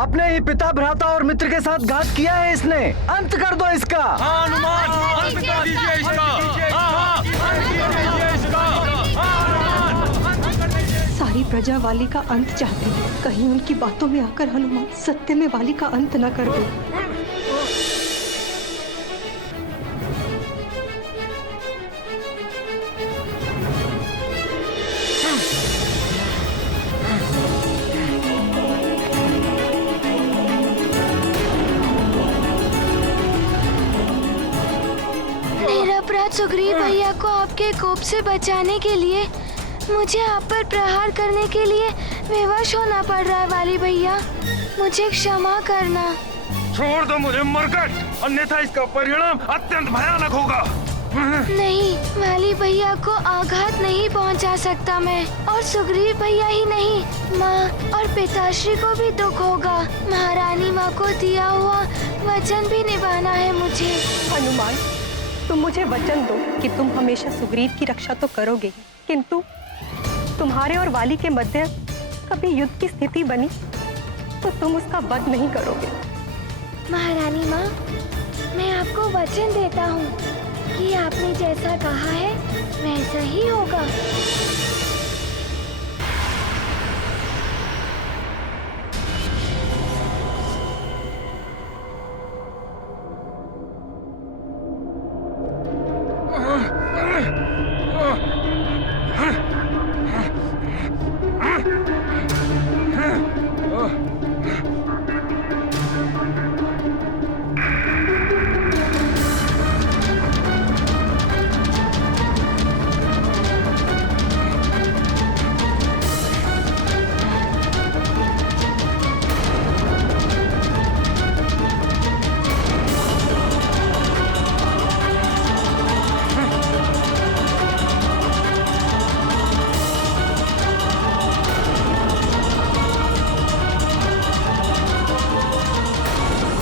अपने ही पिता, भ्राता और मित्र के साथ घात किया है इसने। अंत कर दो इसका। हाँ हनुमान, अंत कर दीजिए इसका। हाँ, अंत कर दीजिए इसका। सारी प्रजा वाली का अंत चाहती है, कहीं उनकी बातों में आकर हनुमान सत्य में वाली का अंत न कर दे। सुग्रीव भैया को आपके कोप से बचाने के लिए मुझे आप पर प्रहार करने के लिए विवश होना पड़ रहा है वाली भैया, मुझे क्षमा करना। छोड़ दो मुझे मरकट, अन्यथा इसका परिणाम अत्यंत भयानक होगा। नहीं, वाली भैया को आघात नहीं पहुंचा सकता मैं, और सुग्रीव भैया ही नहीं, माँ और पिताश्री को भी दुख होगा। महारानी माँ को दिया हुआ वचन भी निभाना है मुझे। हनुमान, तुम मुझे वचन दो कि तुम हमेशा सुग्रीव की रक्षा तो करोगे ही, किंतु तुम्हारे और वाली के मध्य कभी युद्ध की स्थिति बनी तो तुम उसका वध नहीं करोगे। महारानी माँ, मैं आपको वचन देता हूँ कि आपने जैसा कहा है वैसा ही होगा।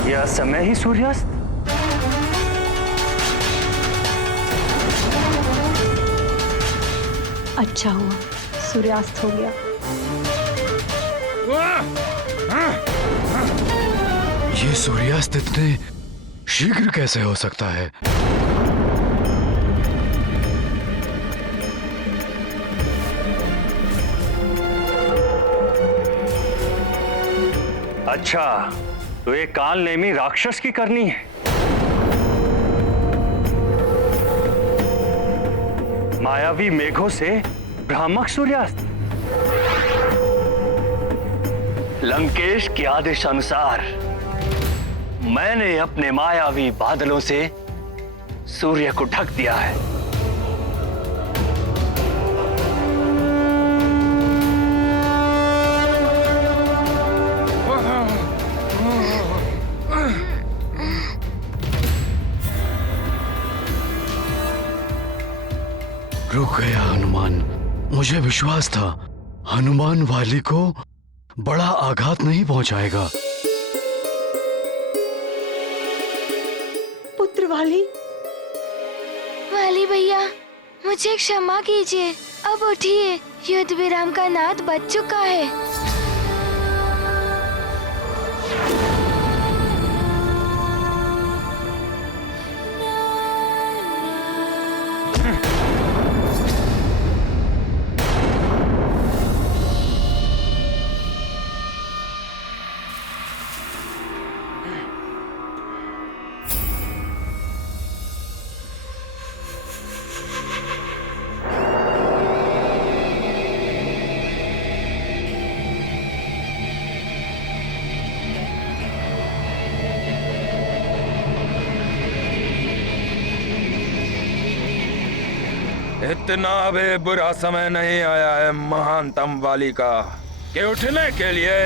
यह समय ही सूर्यास्त। अच्छा हुआ सूर्यास्त हो गया। ये सूर्यास्त इतने शीघ्र कैसे हो सकता है? अच्छा, तो ये काल नेमी राक्षस की करनी है। मायावी मेघों से भ्रामक सूर्यास्त। लंकेश के आदेश अनुसार मैंने अपने मायावी बादलों से सूर्य को ढक दिया है। रुक गया हनुमान। मुझे विश्वास था हनुमान वाली को बड़ा आघात नहीं पहुंचाएगा। पुत्र वाली। वाली भैया, मुझे क्षमा कीजिए, अब उठिए, युद्ध विराम का नाद बज चुका है। इतना भी बुरा समय नहीं आया है महानतम वाली का कि उठने के लिए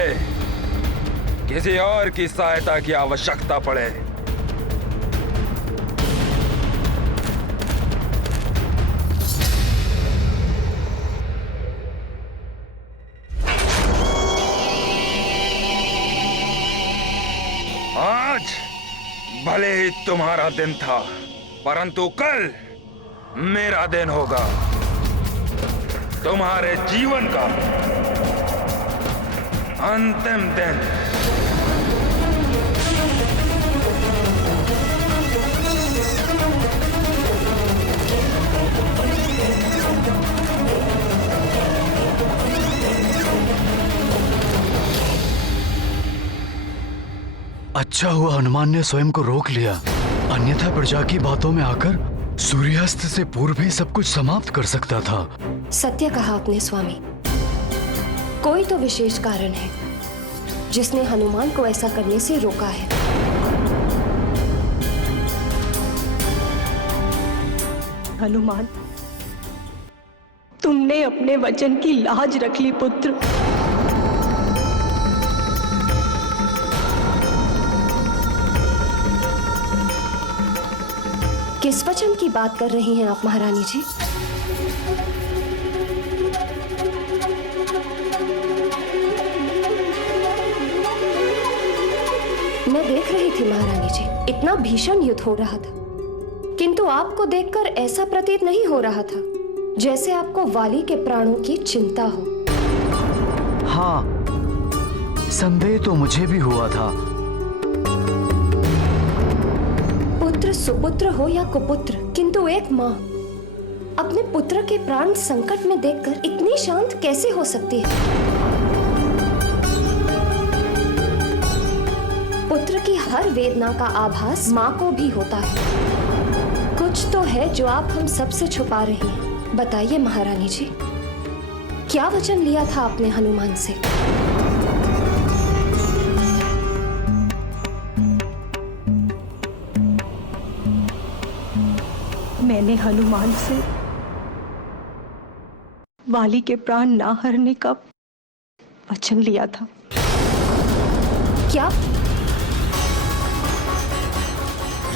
किसी और की सहायता की आवश्यकता पड़े। आज भले ही तुम्हारा दिन था, परंतु कल मेरा दिन होगा, तुम्हारे जीवन का अंतिम दिन। अच्छा हुआ हनुमान ने स्वयं को रोक लिया, अन्यथा प्रजा की बातों में आकर सूर्यास्त से पूर्व ही सब कुछ समाप्त कर सकता था। सत्य कहा आपने स्वामी। कोई तो विशेष कारण है जिसने हनुमान को ऐसा करने से रोका है। हनुमान, तुमने अपने वचन की लाज रख ली पुत्र। किस वचन की बात कर रही हैं आप महारानी जी? मैं देख रही थी महारानी जी, इतना भीषण युद्ध हो रहा था, किंतु आपको देखकर ऐसा प्रतीत नहीं हो रहा था जैसे आपको वाली के प्राणों की चिंता हो। हाँ, संदेह तो मुझे भी हुआ था। पुत्र सुपुत्र हो या कुपुत्र, किंतु एक माँ अपने पुत्र के प्राण संकट में देखकर इतनी शांत कैसे हो सकती है? पुत्र की हर वेदना का आभास माँ को भी होता है। कुछ तो है जो आप हम सबसे छुपा रही हैं। बताइए महारानी जी, क्या वचन लिया था आपने हनुमान से? मैंने हनुमान से वाली के प्राण ना हरने का वचन लिया था। क्या?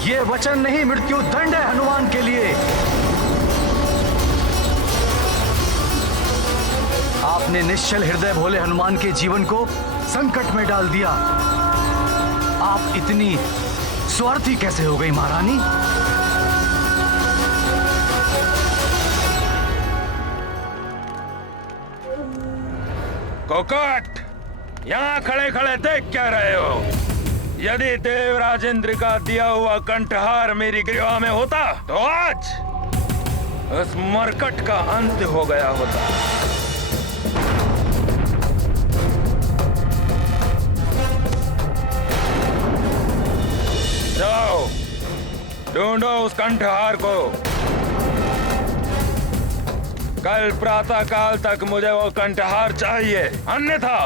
ये वचन नहीं, मृत्यु दंड है हनुमान के लिए। आपने निश्चल हृदय भोले हनुमान के जीवन को संकट में डाल दिया। आप इतनी स्वार्थी कैसे हो गई महारानी? कोकट, यहाँ खड़े खड़े देख क्या रहे हो? यदि देवराज इंद्र का दिया हुआ कंठहार मेरी ग्रीवा में होता तो आज उस मरकट का अंत हो गया होता। जाओ, ढूंढो उस कंठहार को। कल प्रातः काल तक मुझे वो कंठहार चाहिए, अन्यथा।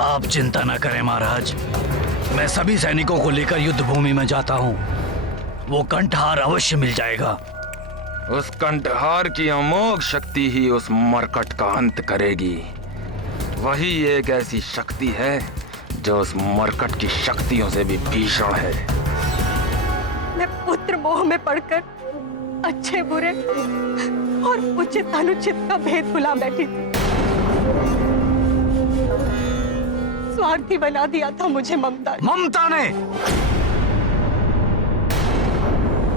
आप चिंता न करें महाराज, मैं सभी सैनिकों को लेकर युद्ध भूमि में जाता हूँ। वो कंठहार अवश्य मिल जाएगा। उस कंठहार की अमोघ शक्ति ही उस मरकट का अंत करेगी। वही एक ऐसी शक्ति है जो उस मरकट की शक्तियों से भी भीषण है। मैं पुत्र मोह में पड़कर अच्छे बुरे और उचित अनुचित का भेद भुला बैठी थी। स्वार्थी बना दिया था मुझे ममता ने।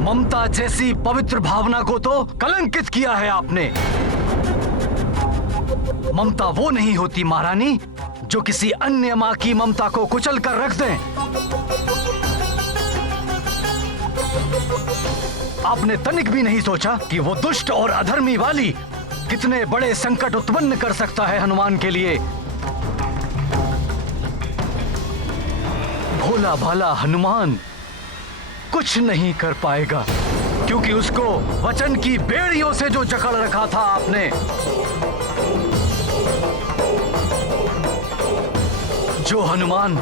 ममता जैसी पवित्र भावना को तो कलंकित किया है आपने। ममता वो नहीं होती महारानी जो किसी अन्य माँ की ममता को कुचल कर रख दें। आपने तनिक भी नहीं सोचा कि वो दुष्ट और अधर्मी वाली कितने बड़े संकट उत्पन्न कर सकता है हनुमान के लिए। भोला भाला हनुमान कुछ नहीं कर पाएगा, क्योंकि उसको वचन की बेड़ियों से जो जकड़ रखा था आपने। जो हनुमान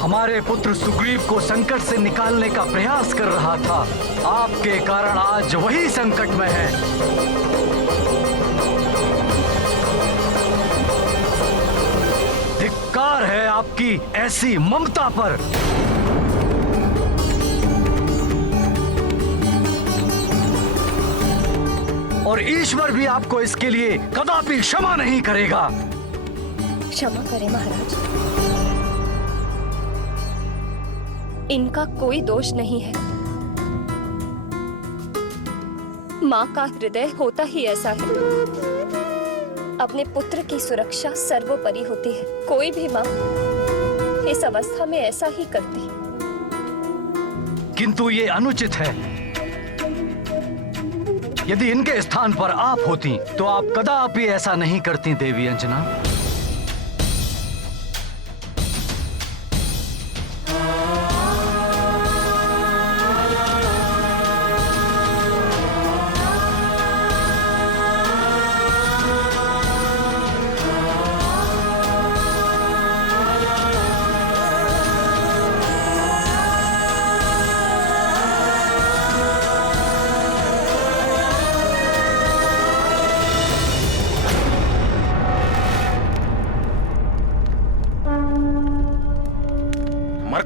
हमारे पुत्र सुग्रीव को संकट से निकालने का प्रयास कर रहा था, आपके कारण आज वही संकट में है। धिक्कार है आपकी ऐसी ममता पर। और ईश्वर भी आपको इसके लिए कदापि क्षमा नहीं करेगा। क्षमा करें महाराज, इनका कोई दोष नहीं है। माँ का हृदय होता ही ऐसा है। अपने पुत्र की सुरक्षा सर्वोपरि होती है। कोई भी माँ इस अवस्था में ऐसा ही करती। किंतु ये अनुचित है। यदि इनके स्थान पर आप होती तो आप कदापि ऐसा नहीं करती देवी अंजना।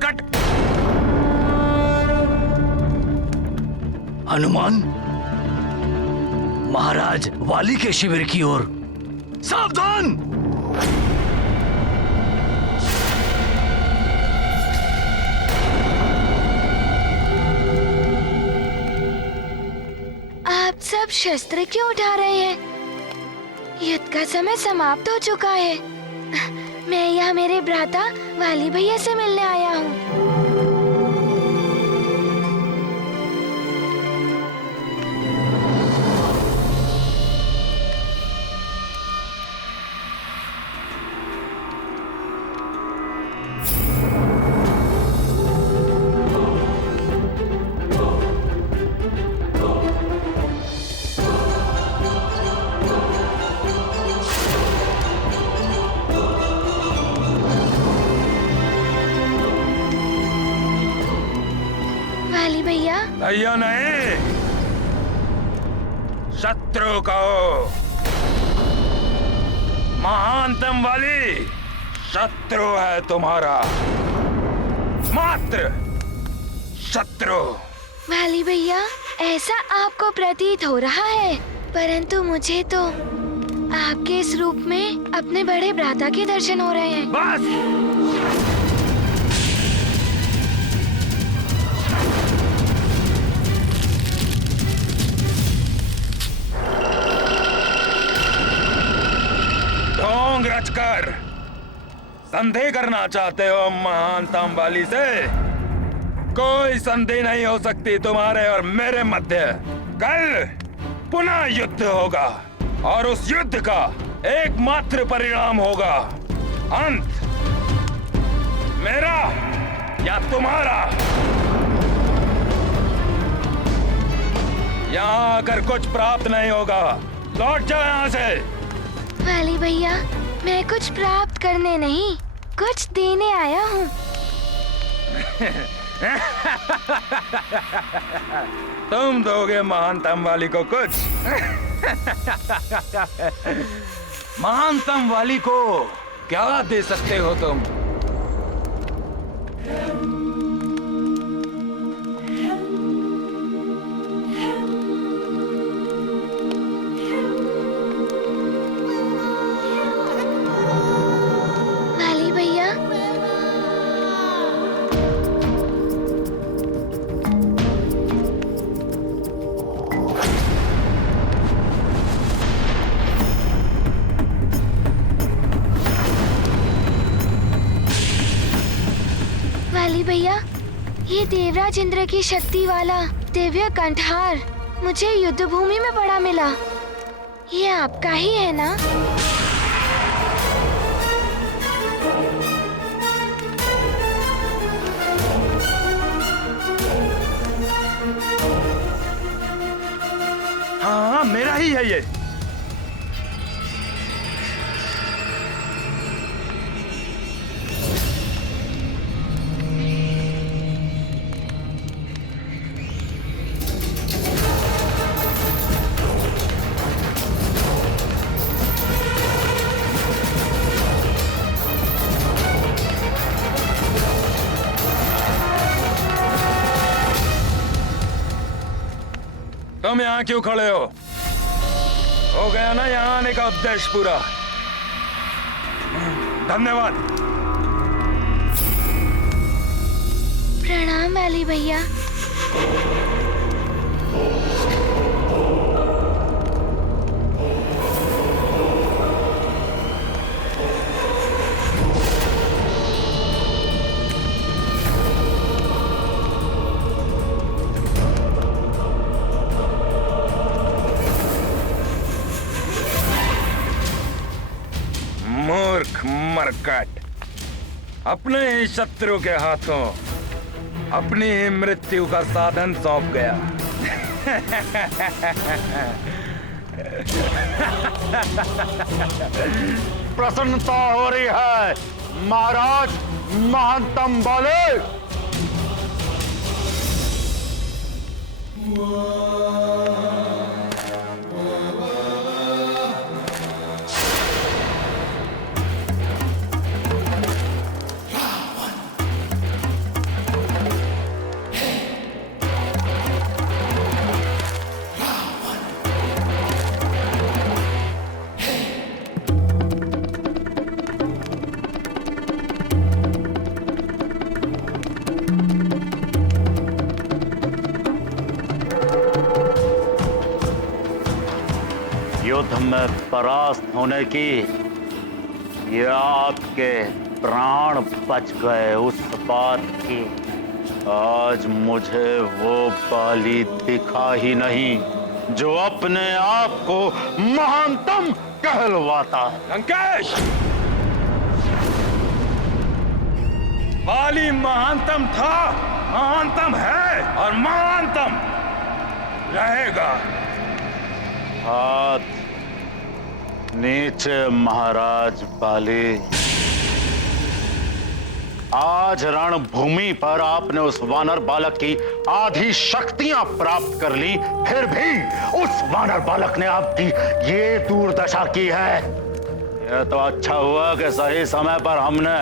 मरकट। हनुमान, महाराज वाली के शिविर की ओर सावधान। आप सब शस्त्र क्यों उठा रहे हैं? युद्ध का समय समाप्त हो चुका है। मैं यहाँ मेरे भ्राता वाली भैया से मिलने आया हूँ। वाली भैया, भैया नहीं, शत्रु कहो। महानतम वाली शत्रु है तुम्हारा, मात्र शत्रु। वाली भैया, ऐसा आपको प्रतीत हो रहा है, परंतु मुझे तो आपके इस रूप में अपने बड़े भ्राता के दर्शन हो रहे हैं। बस ढोंग रचकर संधि करना चाहते हो महानतम वाली से? कोई संधि नहीं हो सकती तुम्हारे और मेरे मध्य। कल पुनः युद्ध होगा और उस युद्ध का एकमात्र परिणाम होगा अंत, मेरा या तुम्हारा। यहाँ आकर कुछ प्राप्त नहीं होगा, लौट जाओ यहाँ से। वाली भैया, मैं कुछ प्राप्त करने नहीं, कुछ देने आया हूँ। तुम दोगे महानतम वाली को कुछ? महानतम वाली को क्या दे सकते हो तुम? वाली भैया, वाली भैया, ये देवराज इंद्र की शक्ति वाला दिव्य कंठहार मुझे युद्ध भूमि में पड़ा मिला। ये आपका ही है ना? हाँ, मेरा ही है ये। तुम यहाँ क्यों खड़े हो गया ना यहाँ आने का उद्देश्य पूरा। धन्यवाद। प्रणाम वाली भैया। मूर्ख मरकट, अपने ही शत्रु के हाथों अपनी ही मृत्यु का साधन सौंप गया। प्रसन्नता हो रही है महाराज महानतम वाले। युद्ध में परास्त होने की या आपके प्राण बच गए उस बात की आज मुझे वो बाली दिखा ही नहीं जो अपने आप को महानतम कहलवाता है। लंकेश, बाली महानतम था, महानतम है और महानतम रहेगा। हाथ नीचे महाराज बाली। आज रणभूमि पर आपने उस वानर बालक की आधी शक्तियां प्राप्त कर ली, फिर भी उस वानर बालक ने आपकी ये दुर्दशा की है। यह तो अच्छा हुआ कि सही समय पर हमने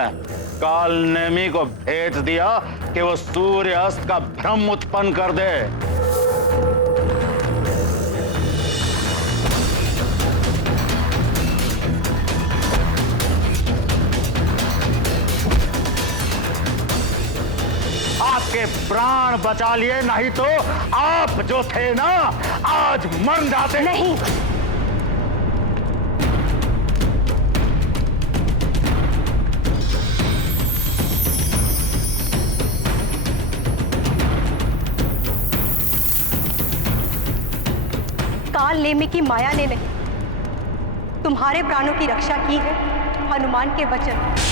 काल नेमी को भेज दिया कि वो सूर्य अस्त का भ्रम उत्पन्न कर दे। आपके प्राण बचा लिए, नहीं तो आप जो थे ना आज मर जाते। नहीं, काल नेमी की माया ने नहीं, तुम्हारे प्राणों की रक्षा की है हनुमान के वचन।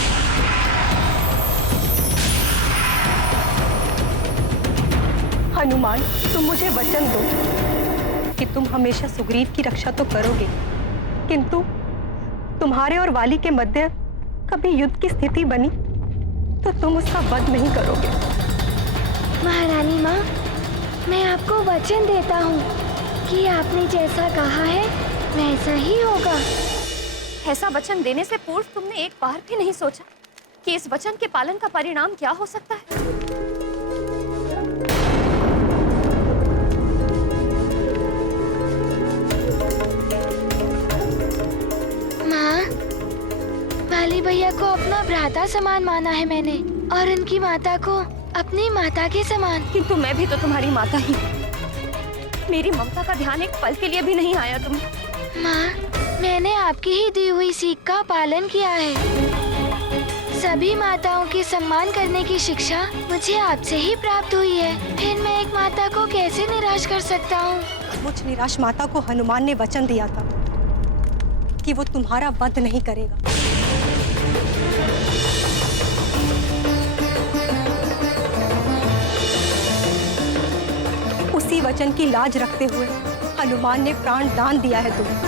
हनुमान, तुम मुझे वचन दो कि तुम हमेशा सुग्रीव की रक्षा तो करोगे, किंतु तुम्हारे और वाली के मध्य कभी युद्ध की स्थिति बनी तो तुम उसका वध नहीं करोगे। महारानी माँ, मैं आपको वचन देता हूँ कि आपने जैसा कहा है वैसा ही होगा। ऐसा वचन देने से पूर्व तुमने एक बार भी नहीं सोचा कि इस वचन के पालन का परिणाम क्या हो सकता है? माँ, वाली भैया को अपना भ्राता समान माना है मैंने और उनकी माता को अपनी माता के समान। किंतु मैं भी तो तुम्हारी माता ही हूँ। मेरी ममता का ध्यान एक पल के लिए भी नहीं आया तुम्हें। माँ, मैंने आपकी ही दी हुई सीख का पालन किया है। सभी माताओं के सम्मान करने की शिक्षा मुझे आपसे ही प्राप्त हुई है। फिर मैं एक माता को कैसे निराश कर सकता हूँ? मुझ निराश माता को हनुमान ने वचन दिया था कि वो तुम्हारा वध नहीं करेगा। उसी वचन की लाज रखते हुए हनुमान ने प्राण दान दिया है तुम्हें।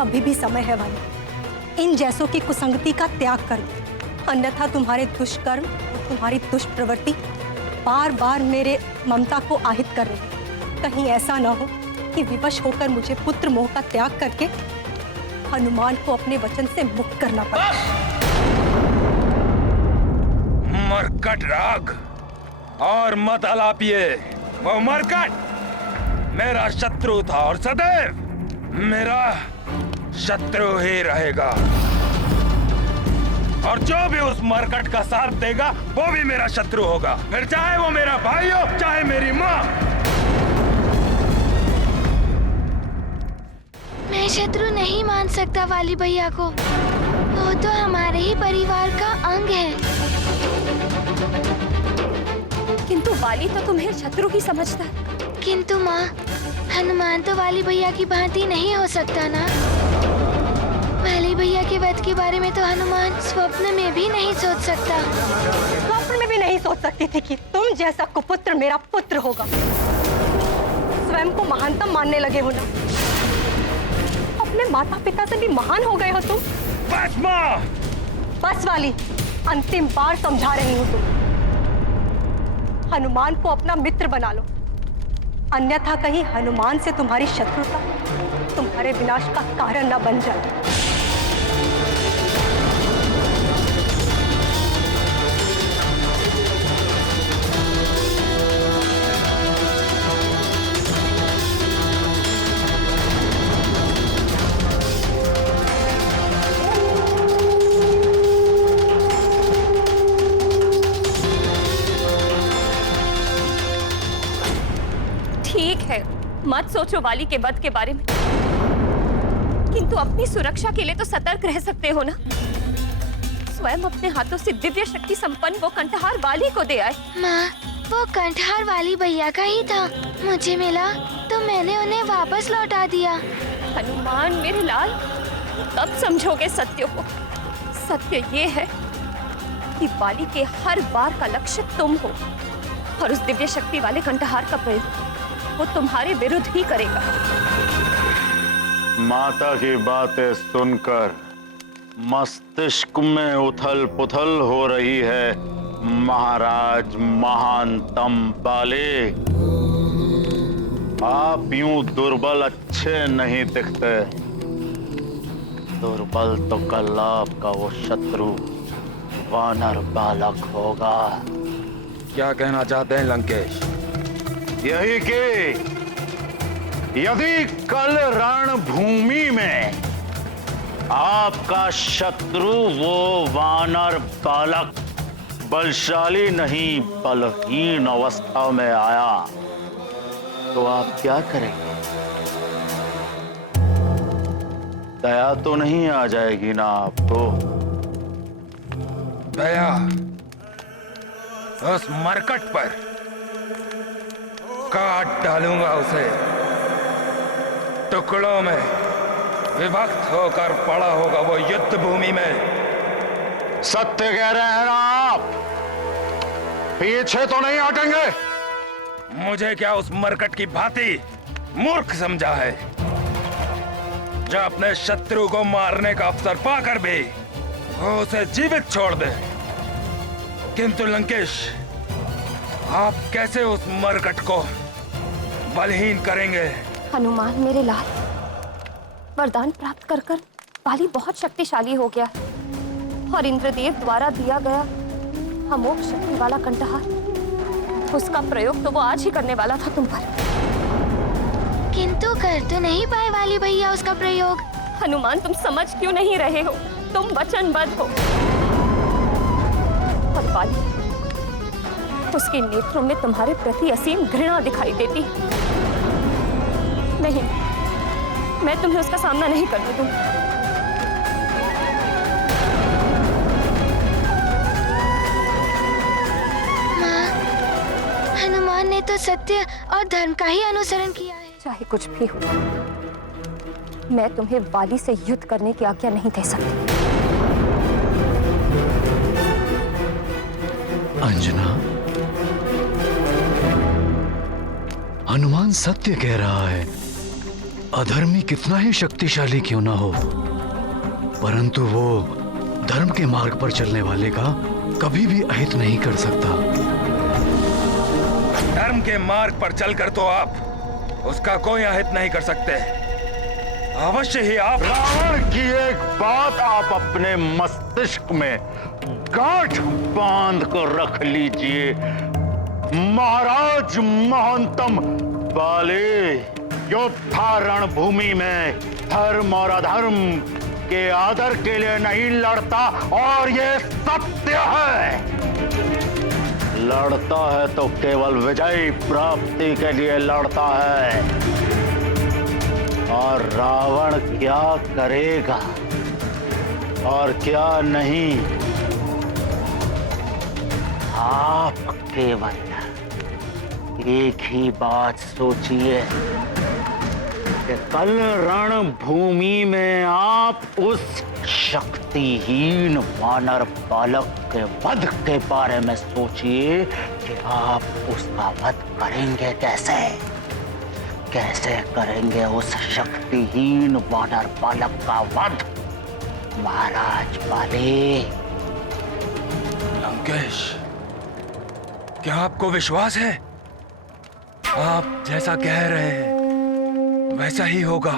अभी भी समय है वाली, इन जैसों की कुसंगति का त्याग कर दो, अन्यथा तुम्हारे दुष्कर्म और तुम्हारी दुष्प्रवृत्ति बार बार मेरे ममता को আহিत कर रही। कहीं ऐसा ना हो कि विवश होकर मुझे पुत्र मोह का त्याग करके हनुमान को अपने वचन से मुक्त करना पड़े। मरकट राग और मत अलापिए। वो मरकट मेरा शत्रु था और सदैव मेरा शत्रु ही रहेगा, और जो भी उस मरकट का साथ देगा वो भी मेरा शत्रु होगा, फिर चाहे वो मेरा भाई हो चाहे मेरी माँ। मैं शत्रु नहीं मान सकता वाली भैया को, वो तो हमारे ही परिवार का अंग है। किंतु वाली तो तुम्हें शत्रु ही समझता है। किंतु माँ, हनुमान तो वाली भैया की भांति नहीं हो सकता ना। वाली भैया के वध के बारे में तो हनुमान स्वप्न में भी नहीं सोच सकता। स्वप्न में भी नहीं सोच सकती थी कि तुम जैसा कुपुत्र मेरा पुत्र होगा। स्वयं को महानतम मानने लगे हो ना, अपने माता पिता से भी महान हो गए हो तुम। बस माँ, बस वाली, अंतिम बार समझा रही हूँ तुम। हनुमान को अपना मित्र बना लो, अन्यथा कहीं हनुमान से तुम्हारी शत्रुता तुम्हारे विनाश का कारण न बन जाए। ठीक है, मत मत सोचो वाली के वध के बारे में, किंतु अपनी सुरक्षा के लिए तो सतर्क रह सकते हो ना। स्वयं अपने हाथों से दिव्य शक्ति संपन्न वो कंठहार वाली को दे आए। माँ, वो कंठहार वाली भैया का ही था। मुझे मिला तो मैंने उन्हें वापस लौटा दिया। हनुमान मेरे लाल, कब समझोगे सत्य को? सत्य ये है कि वाली के हर बार का लक्ष्य तुम हो, और उस दिव्य शक्ति वाले कंठहार का प्रयोग वो तुम्हारे विरुद्ध ही करेगा। माता की बातें सुनकर मस्तिष्क में उथल पुथल हो रही है महाराज महानतम बाले। आप यूं दुर्बल अच्छे नहीं दिखते। दुर्बल तो कल आपका वो शत्रु वानर बालक होगा। क्या कहना चाहते हैं लंकेश? यही कि यदि कल रणभूमि में आपका शत्रु वो वानर बालक बलशाली नहीं बलहीन अवस्था में आया तो आप क्या करेंगे? दया तो नहीं आ जाएगी ना आपको? दया उस मरकट पर काट डालूंगा, उसे टुकड़ों में विभक्त होकर पड़ा होगा वो युद्ध भूमि में। सत्य कह रहे हैं ना आप? पीछे तो नहीं हटेंगे? मुझे क्या उस मरकट की भांति मूर्ख समझा है जो अपने शत्रु को मारने का अवसर पाकर भी वो उसे जीवित छोड़ दे? किंतु लंकेश, आप कैसे उस मरकट को बलहीन करेंगे? हनुमान मेरे लाल, वरदान प्राप्त कर कर वाली बहुत शक्तिशाली हो गया, और इंद्रदेव द्वारा दिया गया अमोघ शक्ति वाला कंठहार, उसका प्रयोग तो वो आज ही करने वाला था तुम पर। किंतु कर तो नहीं पाए वाली भैया उसका प्रयोग। हनुमान, तुम समझ क्यों नहीं रहे हो? तुम वचनबद्ध हो, और वाली, उसके नेत्रों में तुम्हारे प्रति असीम घृणा दिखाई देती। नहीं, मैं तुम्हें उसका सामना नहीं करने दूंगी। हनुमान ने तो सत्य और धर्म का ही अनुसरण किया है। चाहे कुछ भी हो, मैं तुम्हें वाली से युद्ध करने की आज्ञा नहीं दे सकती। अंजना, हनुमान सत्य कह रहा है। अधर्मी कितना ही शक्तिशाली क्यों ना हो, परंतु वो धर्म के मार्ग पर चलने वाले का कभी भी अहित नहीं कर सकता। धर्म के मार्ग पर चलकर तो आप उसका कोई अहित नहीं कर सकते। अवश्य ही आप रावण की एक बात आप अपने मस्तिष्क में गांठ बांध कर रख लीजिए महाराज महंतम बाले। योद्धा रणभूमि में धर्म और अधर्म के आदर के लिए नहीं लड़ता, और ये सत्य है। लड़ता है तो केवल विजय प्राप्ति के लिए लड़ता है। और रावण क्या करेगा और क्या नहीं, आप केवल एक ही बात सोचिए कि कल रणभूमि में आप उस शक्तिहीन वानर बालक के वध के बारे में सोचिए कि आप उसका वध करेंगे कैसे? कैसे करेंगे उस शक्तिहीन वानर बालक का वध महाराज बाले? लंकेश, क्या आपको विश्वास है? आप जैसा कह रहे हैं वैसा ही होगा।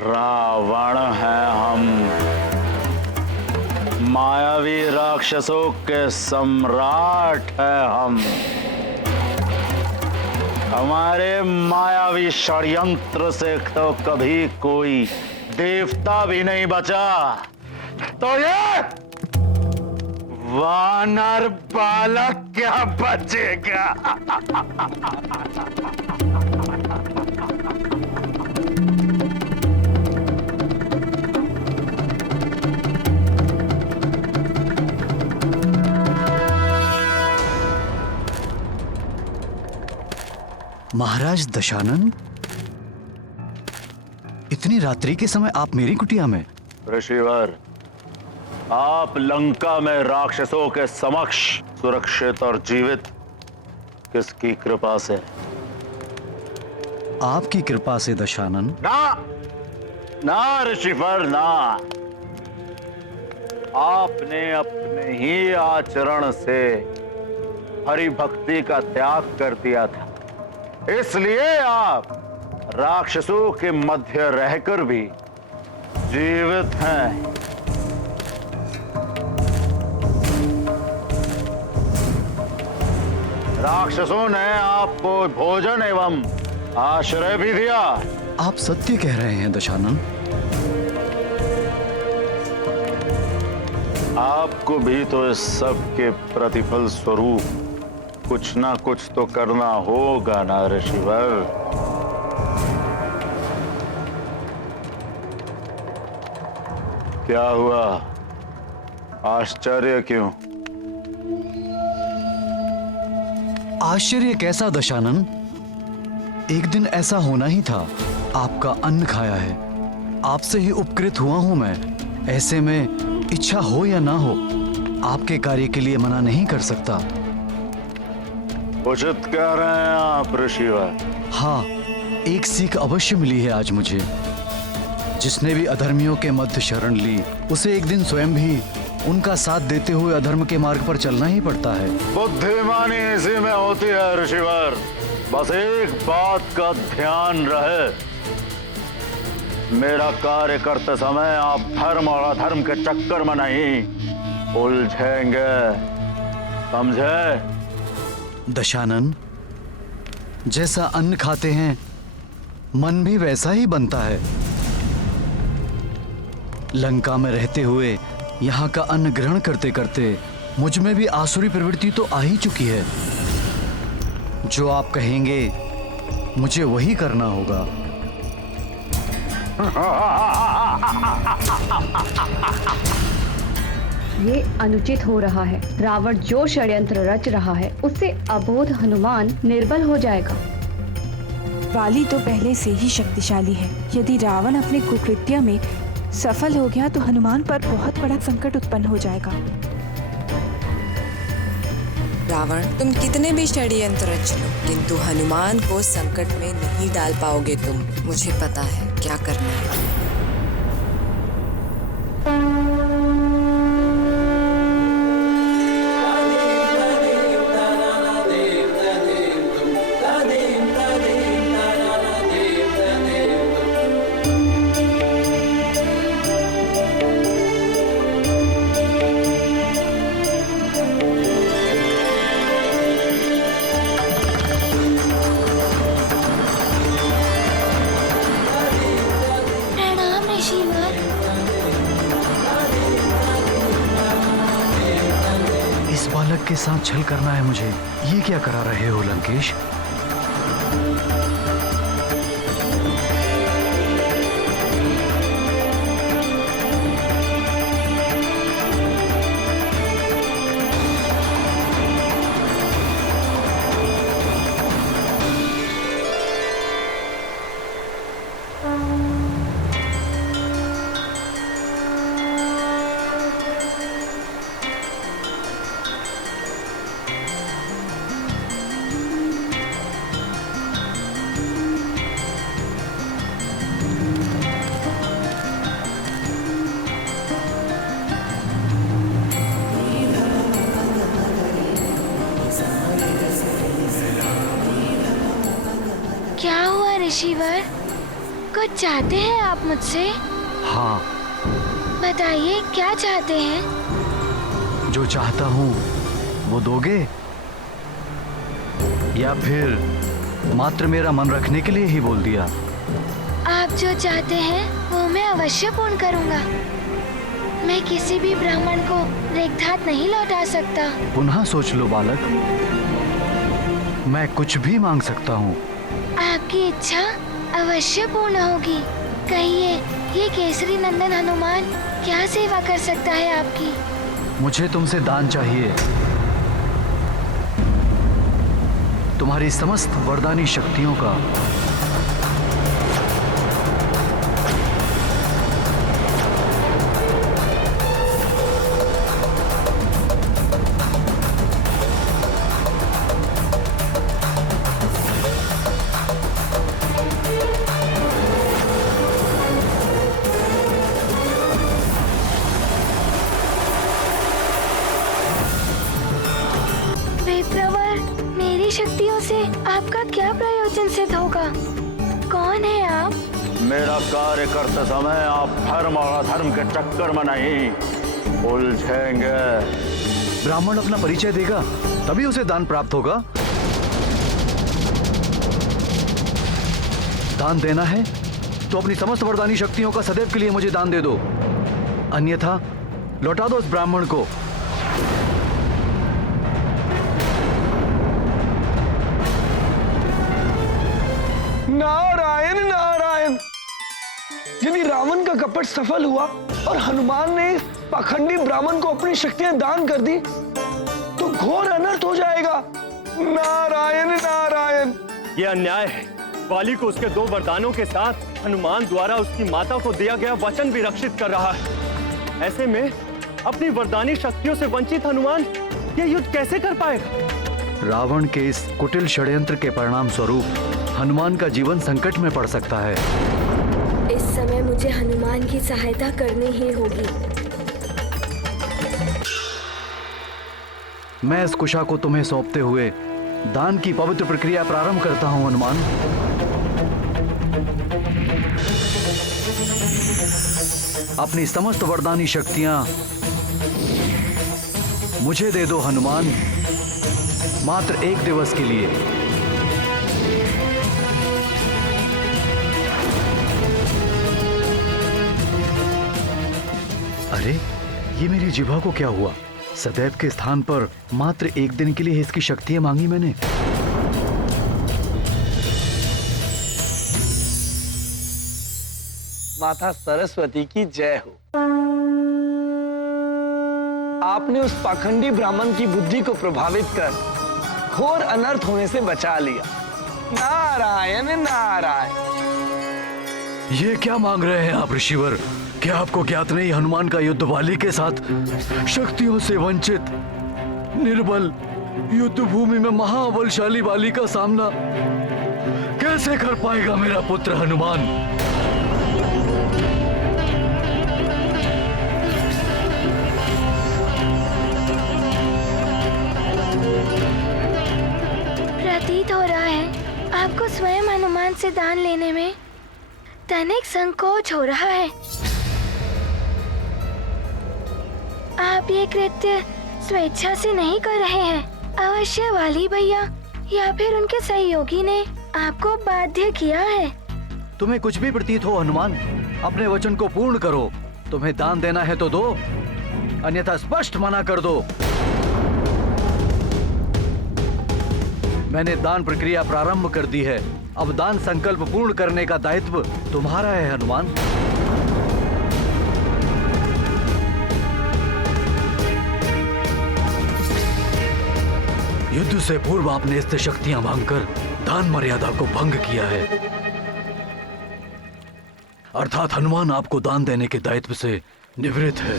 रावण है हम, मायावी राक्षसों के सम्राट है हम। हमारे मायावी षड्यंत्र से तो कभी कोई देवता भी नहीं बचा, तो ये वानर बालक क्या बचेगा? महाराज दशानन, इतनी रात्रि के समय आप मेरी कुटिया में? ऋषिवर, आप लंका में राक्षसों के समक्ष सुरक्षित और जीवित किसकी कृपा से? आपकी कृपा से दशानन। ना ना ऋषिवर, ना। आपने अपने ही आचरण से हरि भक्ति का त्याग कर दिया था, इसलिए आप राक्षसों के मध्य रहकर भी जीवित हैं। राक्षसों ने आपको भोजन एवं आश्रय भी दिया। आप सत्य कह रहे हैं दशानन। आपको भी तो इस सब के प्रतिफल स्वरूप कुछ ना कुछ तो करना होगा ना ऋषिवर। क्या हुआ? आश्चर्य क्यों? आश्चर्य कैसा दशानन? एक दिन ऐसा होना ही था। आपका अन्न खाया है, आपसे ही उपकृत हुआ हूं मैं। ऐसे में इच्छा हो या ना हो, आपके कार्य के लिए मना नहीं कर सकता। उचित कह रहे हैं आप ऋषिवर। हाँ, एक सीख अवश्य मिली है आज मुझे। जिसने भी अधर्मियों के मध्य शरण ली, उसे एक दिन स्वयं भी उनका साथ देते हुए अधर्म के मार्ग पर चलना ही पड़ता है। बुद्धिमानी इसी में होती है ऋषिवर। बस एक बात का ध्यान रहे, मेरा कार्य करते समय आप धर्म और अधर्म के चक्कर में नहीं उलझेंगे, समझे? दशानन, जैसा अन्न खाते हैं मन भी वैसा ही बनता है। लंका में रहते हुए यहाँ का अन्न ग्रहण करते करते मुझ में भी आसुरी प्रवृत्ति तो आ ही चुकी है। जो आप कहेंगे मुझे वही करना होगा। ये अनुचित हो रहा है। रावण जो षड्यंत्र रच रहा है, उससे अबोध हनुमान निर्बल हो जाएगा। वाली तो पहले से ही शक्तिशाली है। यदि रावण अपने कुकृत्य में सफल हो गया तो हनुमान पर बहुत बड़ा संकट उत्पन्न हो जाएगा। रावण, तुम कितने भी षड्यंत्र रच लो, किंतु हनुमान को संकट में नहीं डाल पाओगे तुम। मुझे पता है क्या करना है। बालक के साथ छल करना है मुझे। ये क्या करा रहे हो लंकेश? क्या हुआ ऋषिवर? कुछ चाहते हैं आप मुझसे? हाँ। बताइए क्या चाहते हैं? जो चाहता हूँ वो दोगे, या फिर मात्र मेरा मन रखने के लिए ही बोल दिया? आप जो चाहते हैं वो मैं अवश्य पूर्ण करूँगा। मैं किसी भी ब्राह्मण को रिक्त नहीं लौटा सकता। पुनः सोच लो बालक, मैं कुछ भी मांग सकता हूँ। आपकी इच्छा अवश्य पूर्ण होगी। कहिए, ये केसरी नंदन हनुमान क्या सेवा कर सकता है आपकी? मुझे तुमसे दान चाहिए। तुम्हारी समस्त वरदानी शक्तियों का शक्तियों से आपका क्या प्रयोजन सिद्ध होगा? कौन है आप? मेरा कार्य करते समय आप धर्म और अधर्म के चक्कर में नहीं उलझेंगे। ब्राह्मण अपना परिचय देगा तभी उसे दान प्राप्त होगा। दान देना है तो अपनी समस्त वरदानी शक्तियों का सदैव के लिए मुझे दान दे दो, अन्यथा लौटा दो उस ब्राह्मण को। नारायण नारायण। यदि रावण का कपट सफल हुआ और हनुमान ने इस पाखंडी ब्राह्मण को अपनी शक्तियां दान कर दी तो घोर अनर्थ हो जाएगा। नारायण नारायण। ये अन्याय है। वाली को उसके 2 वरदानों के साथ हनुमान द्वारा उसकी माता को दिया गया वचन भी रक्षित कर रहा है। ऐसे में अपनी वरदानी शक्तियों से वंचित हनुमान ये युद्ध कैसे कर पाएगा? रावण के इस कुटिल षड्यंत्र के परिणाम स्वरूप हनुमान का जीवन संकट में पड़ सकता है। इस समय मुझे हनुमान की सहायता करनी ही होगी। मैं इस कुशा को तुम्हें सौंपते हुए दान की पवित्र प्रक्रिया प्रारंभ करता हूं हनुमान। अपनी समस्त वरदानी शक्तियां मुझे दे दो हनुमान, मात्र 1 दिवस के लिए। अरे ये मेरी जिह्वा को क्या हुआ? सदैव के स्थान पर मात्र 1 दिन के लिए इसकी शक्तियां मांगी मैंने। माता सरस्वती की जय हो। आपने उस पाखंडी ब्राह्मण की बुद्धि को प्रभावित कर घोर अनर्थ होने से बचा लिया। नारायण नारायण। ये क्या मांग रहे हैं आप ऋषिवर? क्या आपको ज्ञात नहीं हनुमान का युद्ध वाली के साथ शक्तियों से वंचित निर्बल युद्ध भूमि में महाबलशाली वाली का सामना कैसे कर पाएगा मेरा पुत्र हनुमान? प्रतीत हो रहा है आपको स्वयं हनुमान से दान लेने में तनिक संकोच हो रहा है। आप ये कृत्य स्वेच्छा से नहीं कर रहे हैं। अवश्य वाली भैया या फिर उनके सहयोगी ने आपको बाध्य किया है। तुम्हें कुछ भी प्रतीत हो हनुमान, अपने वचन को पूर्ण करो। तुम्हें दान देना है तो दो, अन्यथा स्पष्ट मना कर दो। मैंने दान प्रक्रिया प्रारंभ कर दी है। अब दान संकल्प पूर्ण करने का दायित्व तुम्हारा है हनुमान। युद्ध से पूर्व आपने इससे शक्तियां मांगकर दान मर्यादा को भंग किया है, अर्थात हनुमान आपको दान देने के दायित्व से निवृत्त है।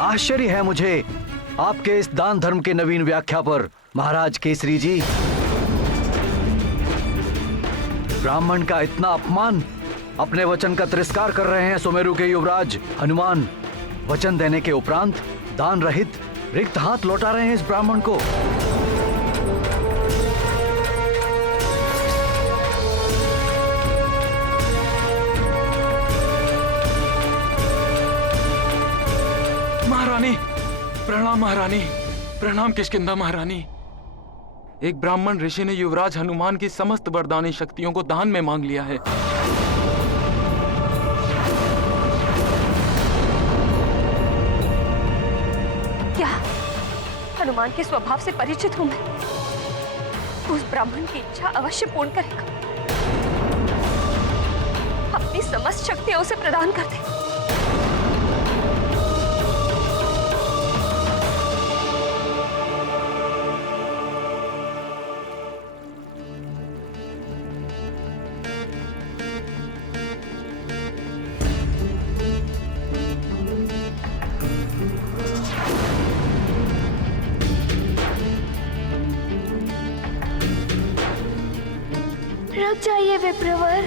आश्चर्य है मुझे आपके इस दान धर्म के नवीन व्याख्या पर महाराज केसरी जी। ब्राह्मण का इतना अपमान, अपने वचन का तिरस्कार कर रहे हैं सुमेरु के युवराज हनुमान। वचन देने के उपरांत दान रहित रिक्त हाथ लौटा रहे हैं इस ब्राह्मण को। महारानी प्रणाम। महारानी प्रणाम। किष्किंधा महारानी, एक ब्राह्मण ऋषि ने युवराज हनुमान की समस्त वरदानी शक्तियों को दान में मांग लिया है। क्या हनुमान के स्वभाव से परिचित हूं मैं? उस ब्राह्मण की इच्छा अवश्य पूर्ण करेगा। अपनी समस्त शक्तियां उसे प्रदान कर दे। रुक जाइए विप्रवर।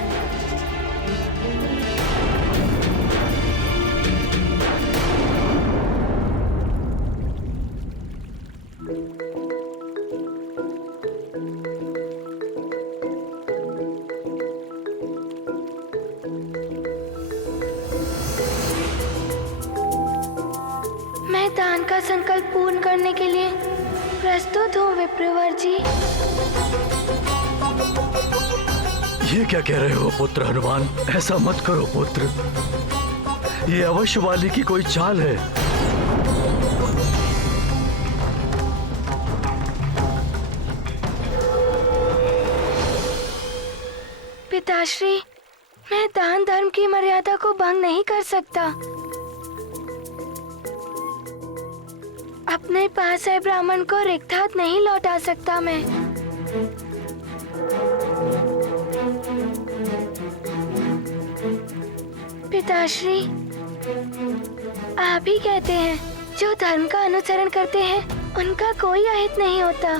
मैं दान का संकल्प पूर्ण करने के लिए प्रस्तुत हूँ विप्रवर जी। ये क्या कह रहे हो पुत्र हनुमान? ऐसा मत करो पुत्र, ये अवश्य वाली की कोई चाल है। पिताश्री, मैं दान धर्म की मर्यादा को भंग नहीं कर सकता। अपने पास है ब्राह्मण को रिक्त हाथ नहीं लौटा सकता मैं। पिताश्री, आप ही कहते हैं जो धर्म का अनुसरण करते हैं उनका कोई अहित नहीं होता।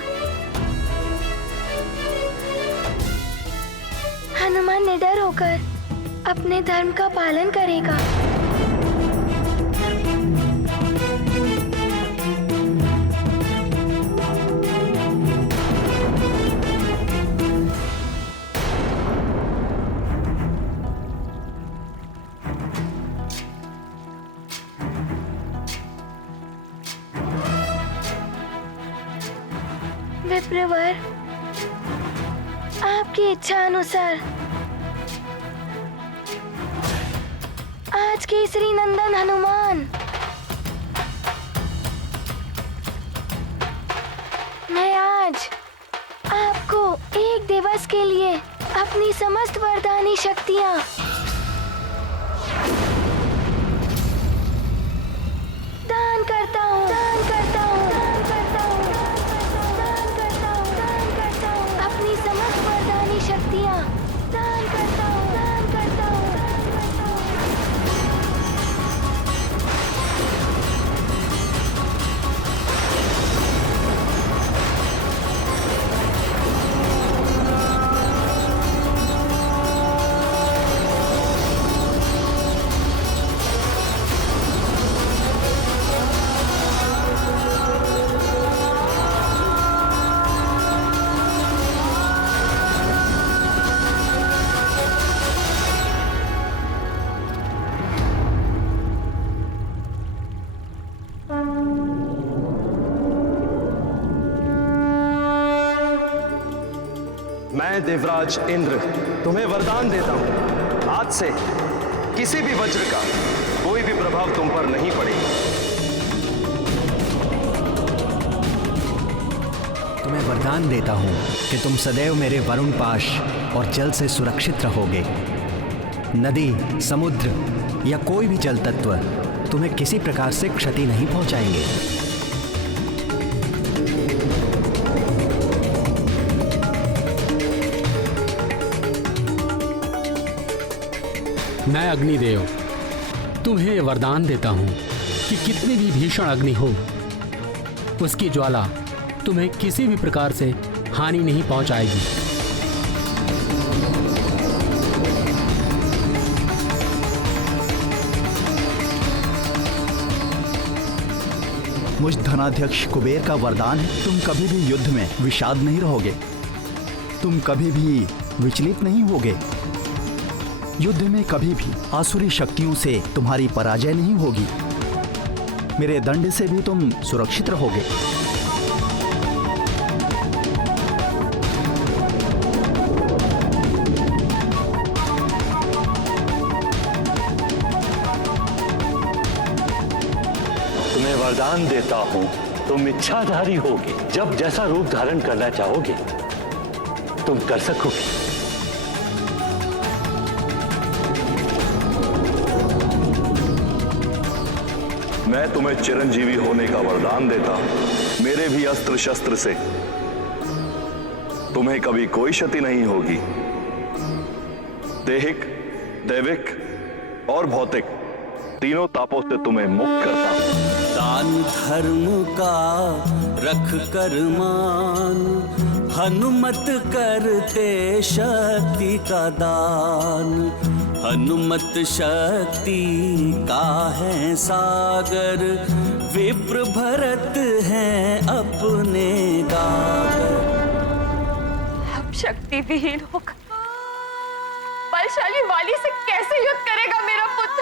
हनुमान निडर होकर अपने धर्म का पालन करेगा। विप्रवर, आपकी इच्छा अनुसार आज केसरी नंदन हनुमान, मैं आज आपको एक दिवस के लिए अपनी समस्त वरदानी शक्तियाँ दान करता हूँ, दान करता हूँ, दान करता हूँ, दान करता हूँ, दान करता हूँ, अपनी समस्त वरदानी शक्तियाँ दान करता हूँ, दान करता हूँ, दान करता हूँ। मैं देवराज इंद्र तुम्हें वरदान देता हूं, आज से किसी भी वज्र का कोई भी प्रभाव तुम पर नहीं पड़ेगा। तुम्हें वरदान देता हूं कि तुम सदैव मेरे वरुण पाश और जल से सुरक्षित रहोगे। नदी, समुद्र या कोई भी जल तत्व तुम्हें किसी प्रकार से क्षति नहीं पहुंचाएंगे। मैं अग्निदेव तुम्हें वरदान देता हूं कि कितनी भी भीषण अग्नि हो, उसकी ज्वाला तुम्हें किसी भी प्रकार से हानि नहीं पहुंचाएगी। मुझ धनाध्यक्ष कुबेर का वरदान है, तुम कभी भी युद्ध में विषाद नहीं रहोगे, तुम कभी भी विचलित नहीं होगे। युद्ध में कभी भी आसुरी शक्तियों से तुम्हारी पराजय नहीं होगी। मेरे दंड से भी तुम सुरक्षित रहोगे। तुम्हें वरदान देता हूं, तुम इच्छाधारी होगी। जब जैसा रूप धारण करना चाहोगे तुम कर सकोगे। मैं तुम्हें चिरंजीवी होने का वरदान देता हूं। मेरे भी अस्त्र शस्त्र से तुम्हें कभी कोई क्षति नहीं होगी। दैहिक, दैविक और भौतिक तीनों तापों से तुम्हें मुक्त करता हूं। दान धर्म का रख कर मान, हनुमत करते शक्ति का दान। हनुमत शक्ति का है सागर, विप्र भरत हैं अपने गागर। अब शक्ति विहीन होकर बलशाली वाली से कैसे युद्ध करेगा मेरा पुत्र?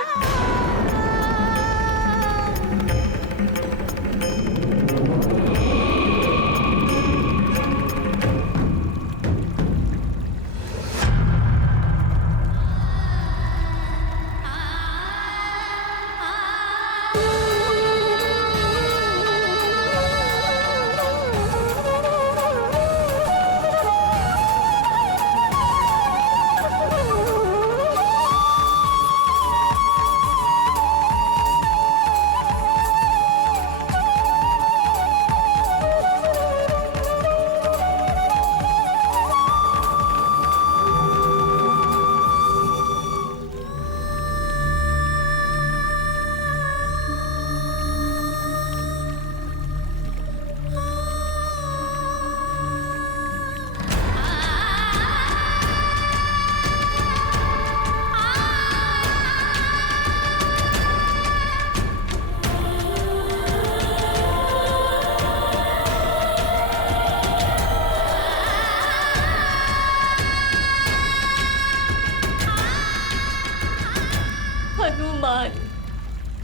हनुमान,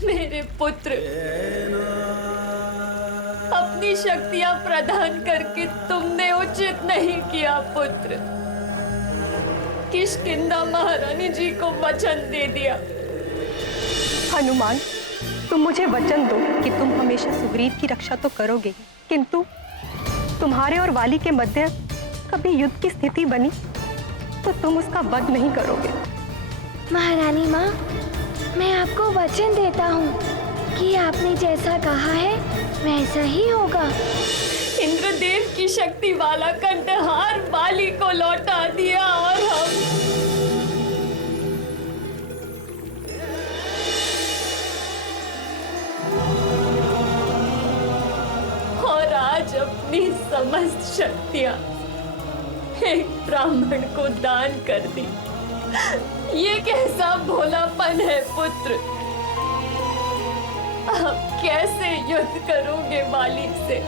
मेरे पुत्र, अपनी शक्तियां प्रदान करके तुमने उचित नहीं किया पुत्र। किष्किंधा महारानी जी को वचन दे दिया। हनुमान, तुम मुझे वचन दो कि तुम हमेशा सुग्रीव की रक्षा तो करोगे, किंतु तुम्हारे और वाली के मध्य कभी युद्ध की स्थिति बनी तो तुम उसका वध नहीं करोगे। महारानी माँ, मैं आपको वचन देता हूँ कि आपने जैसा कहा है वैसा ही होगा। इंद्रदेव की शक्ति वाला कंठहार वाली को लौटा दिया और आज अपनी समस्त शक्तियां एक ब्राह्मण को दान कर दी। ये कैसा भोलापन है पुत्र। आप कैसे युद्ध करोगे वाली से?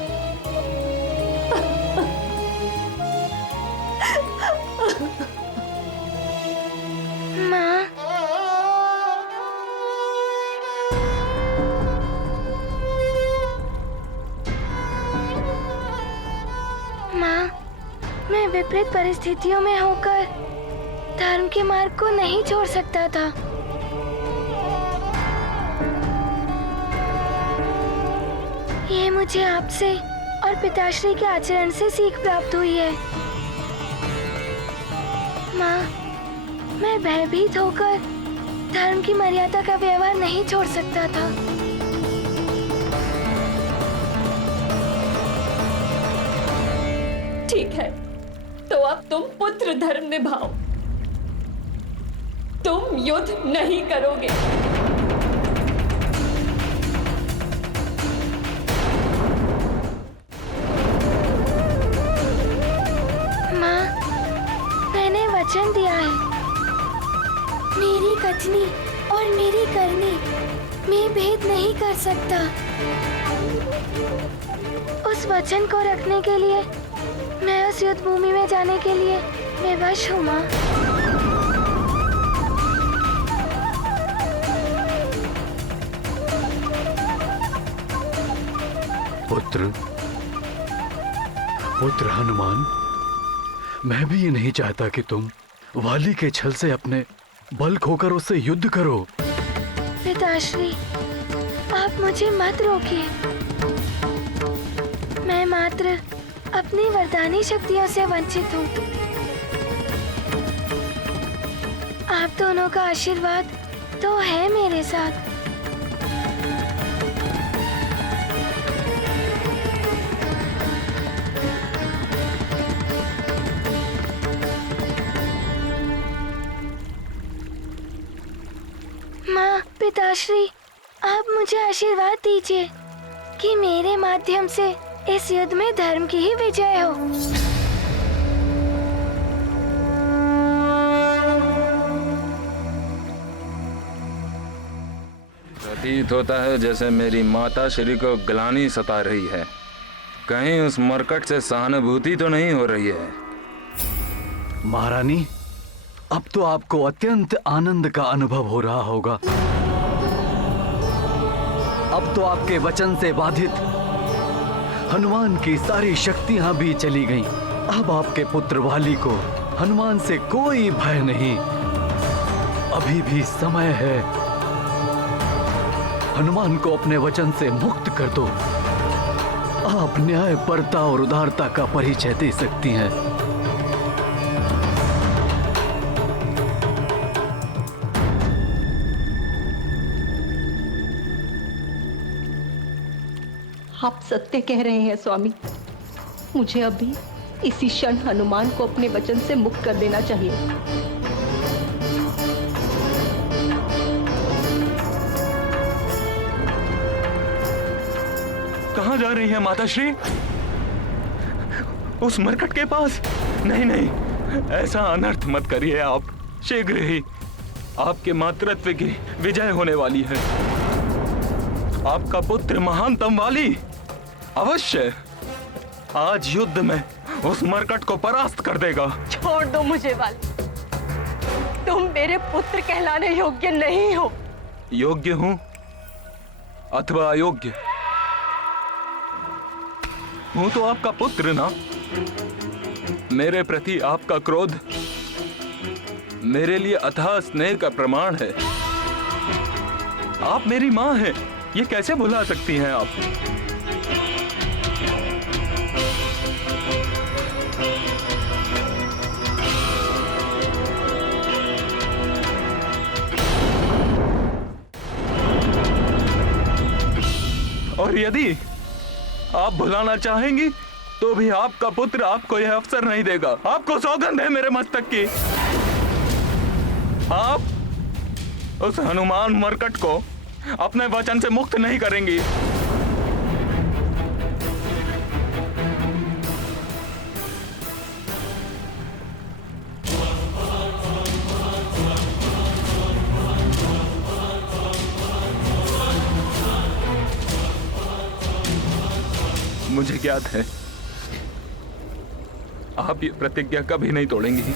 माँ, मैं विपरीत परिस्थितियों में होकर धर्म के मार्ग को नहीं छोड़ सकता था। ये मुझे आपसे और पिताश्री के आचरण से सीख प्राप्त हुई है। माँ, मैं भयभीत होकर धर्म की मर्यादा का व्यवहार नहीं छोड़ सकता था। ठीक है, तो अब तुम पुत्र धर्म निभाओ। तुम युद्ध नहीं करोगे। माँ, मैंने वचन दिया है। मेरी कथनी और मेरी करनी में भेद नहीं कर सकता। उस वचन को रखने के लिए मैं उस युद्ध भूमि में जाने के लिए विवश हूँ माँ। पुत्र हनुमान, मैं भी ये नहीं चाहता कि तुम वाली के छल से अपने बल खोकर उससे युद्ध करो। पिताश्री, आप मुझे मत रोकिए। मैं मात्र अपनी वरदानी शक्तियों से वंचित हूँ। आप दोनों का आशीर्वाद तो है मेरे साथ। माँ, पिताश्री, आप मुझे आशीर्वाद दीजिए कि मेरे माध्यम से इस युद्ध में धर्म की ही विजय हो। प्रतीत होता है जैसे मेरी माता श्री को ग्लानि सता रही है। कहीं उस मरकट से सहानुभूति तो नहीं हो रही है? महारानी, अब तो आपको अत्यंत आनंद का अनुभव हो रहा होगा। अब तो आपके वचन से बाधित हनुमान की सारी शक्तियां भी चली गईं। अब आपके पुत्र वाली को हनुमान से कोई भय नहीं। अभी भी समय है। हनुमान को अपने वचन से मुक्त कर दो। आप न्यायपरता और उदारता का परिचय दे सकती हैं। आप सत्य कह रहे हैं स्वामी। मुझे अभी इसी क्षण हनुमान को अपने वचन से मुक्त कर देना चाहिए। कहाँ जा रही हैं माताश्री? उस मरकट के पास? नहीं नहीं, ऐसा अनर्थ मत करिए आप। शीघ्र ही आपके मातृत्व की विजय होने वाली है। आपका पुत्र महानतम वाली अवश्य आज युद्ध में उस मरकट को परास्त कर देगा। छोड़ दो मुझे वाली। तुम मेरे पुत्र कहलाने योग्य नहीं हो। योग्य हूं अथवा अयोग्य हूं तो आपका पुत्र ना। मेरे प्रति आपका क्रोध मेरे लिए अथाह स्नेह का प्रमाण है। आप मेरी मां हैं, ये कैसे भुला सकती हैं आप? और यदि आप भुलाना चाहेंगी तो भी आपका पुत्र आपको यह अवसर नहीं देगा। आपको सौगंध है मेरे मस्तक की। आप उस हनुमान मरकट को अपने वचन से मुक्त नहीं करेंगी। मुझे ज्ञात है आप ये प्रतिज्ञा कभी नहीं तोड़ेंगी।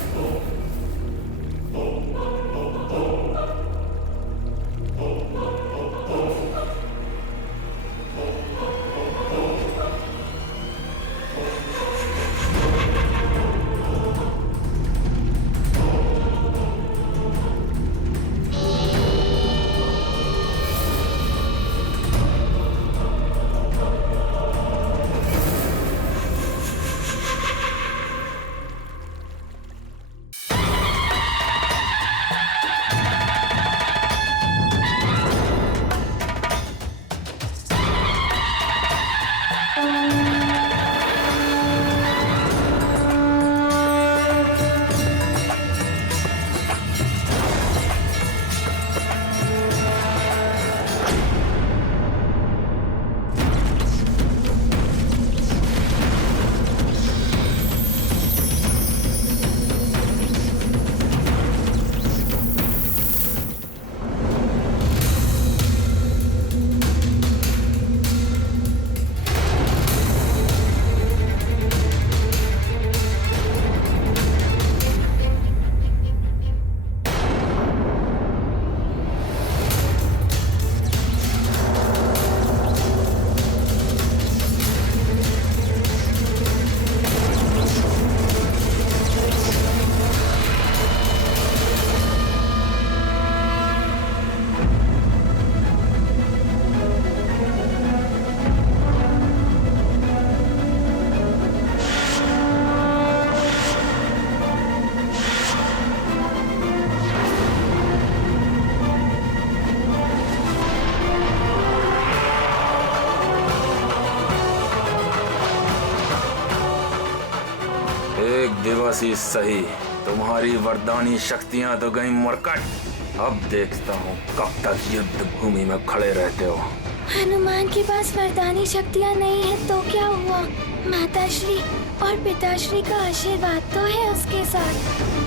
दिवस ही सही, तुम्हारी वरदानी शक्तियां तो गई मरकट। अब देखता हूँ कब तक युद्ध भूमि में खड़े रहते हो। हनुमान के पास वरदानी शक्तियाँ नहीं है तो क्या हुआ? माताश्री और पिताश्री का आशीर्वाद तो है उसके साथ।